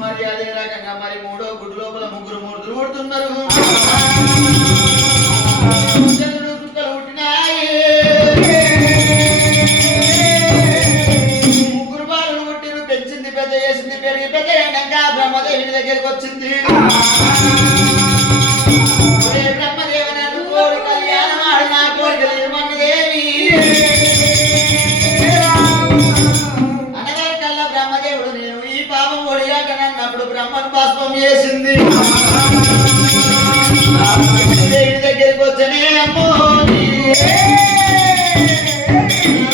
మరి అదే రకంగా మరి మూడో గుడ్డు లోపల ముగ్గురు మూర్తులు కొడుతున్నారు. ముగ్గురు బాలను కొట్టిరు, పెంచింది పెద్ద చేసింది, పెరిగి పెద్ద అయినాక బ్రహ్మదేవుని దగ్గరికి వచ్చింది. బ్రహ్మదేవన కోరి కళ్యాణం ఆడు నా కోరిక తీర్మన్నదేవి అనగాకల్లా బ్రహ్మదేవుడు నేను ఈ పాపం ఒడిగాకనన్నప్పుడు బ్రహ్మను భస్మం చేసింది. దేవి దగ్గరికి వచ్చనే అమ్మో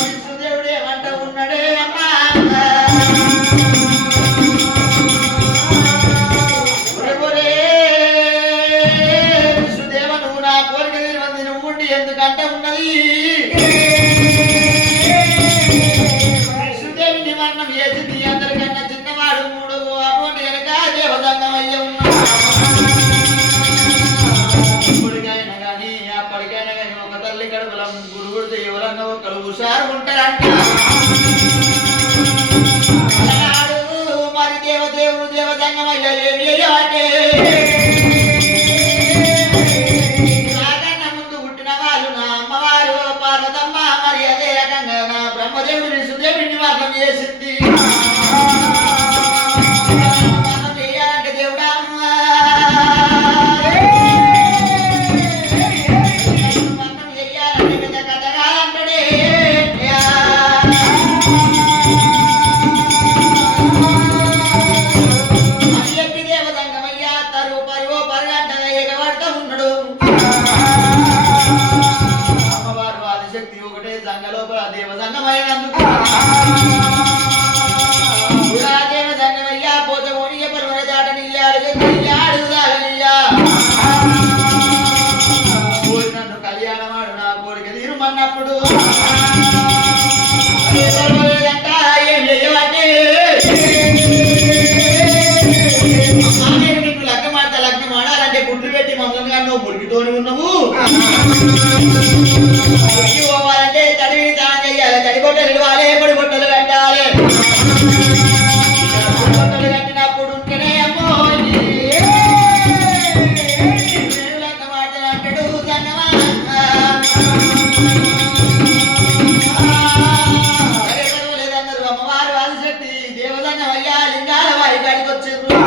విష్ణుదేవుడు ఏమంట ఉన్నాడే అమ్మా విష్ణుదేవ నువ్వు నా కోరిక తీరుమంది నువ్వు ఉండి ఎందుకంటే ఉన్నది విష్ణుదేవి నిమరణం చేసింది. అందరికన్నా చిన్నవాడు మూడు అటువంటి కనుక దేవదంగమయ్య ఉన్నాడు. ఇప్పటికైనా కానీ అప్పటికైనా కానీ ఒక తల్లి కడుపుల గురుగుడు ఎవరన్నా ఒకరు హుషారు ఉంటారంట. మరి దేవదేవుడు దేవదంగమయ్య ఏమి అంటే నాకన్నా ముందు పుట్టిన వాళ్ళు నా అమ్మవారు పార్వతమ్మ. మరి అదే రకంగా నా బ్రహ్మదేవుడిని సుదేవుడిని మాత్రం చేసింది. చేయాలంటే దేవుడా మనం చెయ్యాలంటే పెద్ద కథ కాదంటడే. అని చెప్పి దేవదంగమయ్య తరువు పరువో పరుగంట ఎగబడతా ఉన్నాడు. అమ్మవారు ఆదిశక్తి ఒకటే సంఘ లోపల దేవదంగమైనందుకు దేవదంగమయ్య పోతమోనియ పరువన దాటనియ్యాడు దాటనియ్యా నన్ను కళ్యాణమాడు నా కోరిక తీరుమన్నప్పుడు అంట ఏం చెయ్యమంటే నేను నీకు లగ్నం ఆడతా లగ్నం ఆడాలంటే గుడ్లు పెట్టి మమ్మల్ని కానీ నువ్వు మురికితోని ఉన్నావు. మురికి పోవాలంటే తడిని దానం చెయ్యాలి, తడి బొట్టలు ఇవ్వాలి, పొడి బొట్టలు కట్టాలి. బొట్టలు కట్టినప్పుడు ఉంటేనే అమ్మో లగ్నం ఆడతాను అంటాడు సంగమా. లేదన్నారు అమ్మవారు ఆదిశక్తి దేవదంగమయ్య లింగాల వారి కాడికి వచ్చిండ్రు.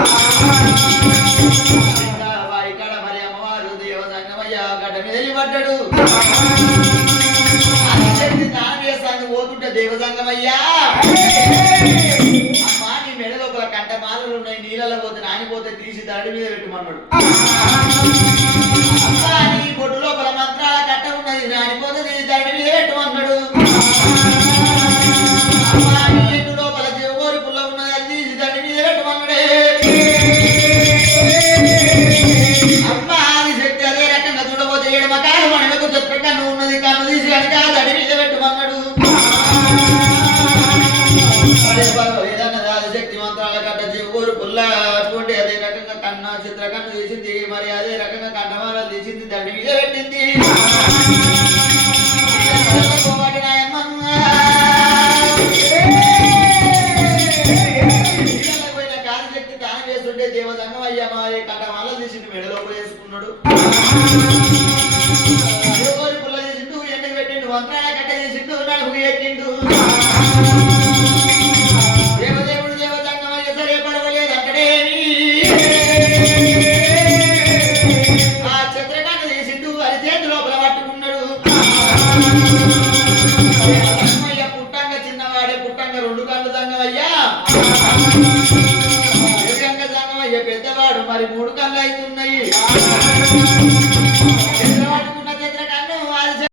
వారి కాడ మరి అమ్మవారు దేవదంగమయ్య గడ్డ మీద వెళ్ళిపడ్డాడు. ఆదిశక్తి స్నానం చేస్తాను పోతుంటే దేవదంగమయ్యా అమ్మా నీ మెడ లోపల కంట మాలలు ఉన్నాయి, నీళ్ళలో పోతే నానిపోతే తీసి దడి మీద పెట్టమన్నాడు. అమ్మా నీ బొడ్డు లోపల మంత్రాల కట్ట ఉన్నది నానిపోతే తీసి దడి మీద పెట్టమన్నాడు. అమ్మా నీ ఎట్టు లోపల జీవోరి పుల్ల ఉన్నది అది తీసి దడి మీద పెట్టమన్నాడే. అమ్మా ఆదిశక్తి అదే రకంగా చూడబోతే ఏడు మకాలు మనకు చెప్ప కన్ను ఉన్నది, కన్ను తీసి కనుక దడి మీద పెట్టమన్నాడు. ఆదిశక్తి మంత్రాల కట్ట జీవోరు పుల్ల అటువంటి అదే రకంగా కన్న చిత్ర కన్ను తీసింది. మరి అదే రకంగా కండమాల తీసింది, దండి మీద పెట్టింది. ఆదిశక్తి తాను చేస్తుంటే దేవదంగమయ్య మరి కండమాల తీసింది, మెడలోపు వేసుకున్నాడు. జీవోరు పుల్ల తీసిండు, ఎండకు పెట్టిండు, మంత్రాల కట్ట చేసిండు, నడుపు ఎక్కిండు. దేవదేవుడు దేవదంగమయ్య సరే పడవలేదు అంటడేమి ఆ చిత్రకాన్ని తీసిండు, అది చేతి లోపల పట్టుకున్నాడు.